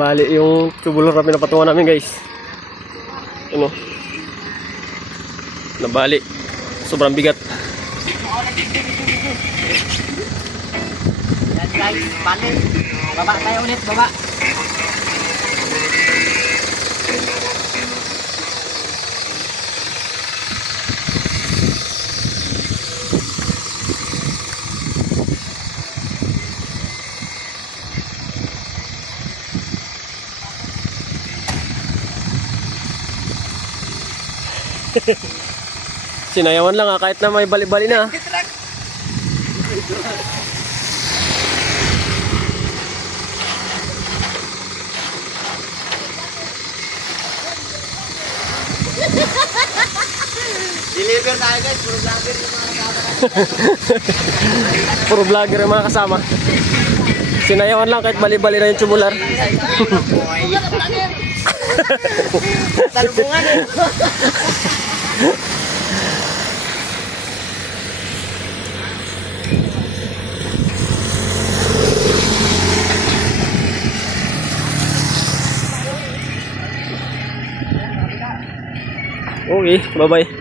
Bali yung tubular na pinapatungan namin guys. Ano? Nabali. Sobrang bigat. Yan guys, bali. Baba tayo ulit, baba. Sinayawan lang kahit na may bali-bali na. Deliver tayo guys, puro vlogger yung mga kasama. Puro vlogger yung mga kasama. Sinayawan lang kahit bali-bali na yung tubular. Talubungan eh. Okay, bye-bye.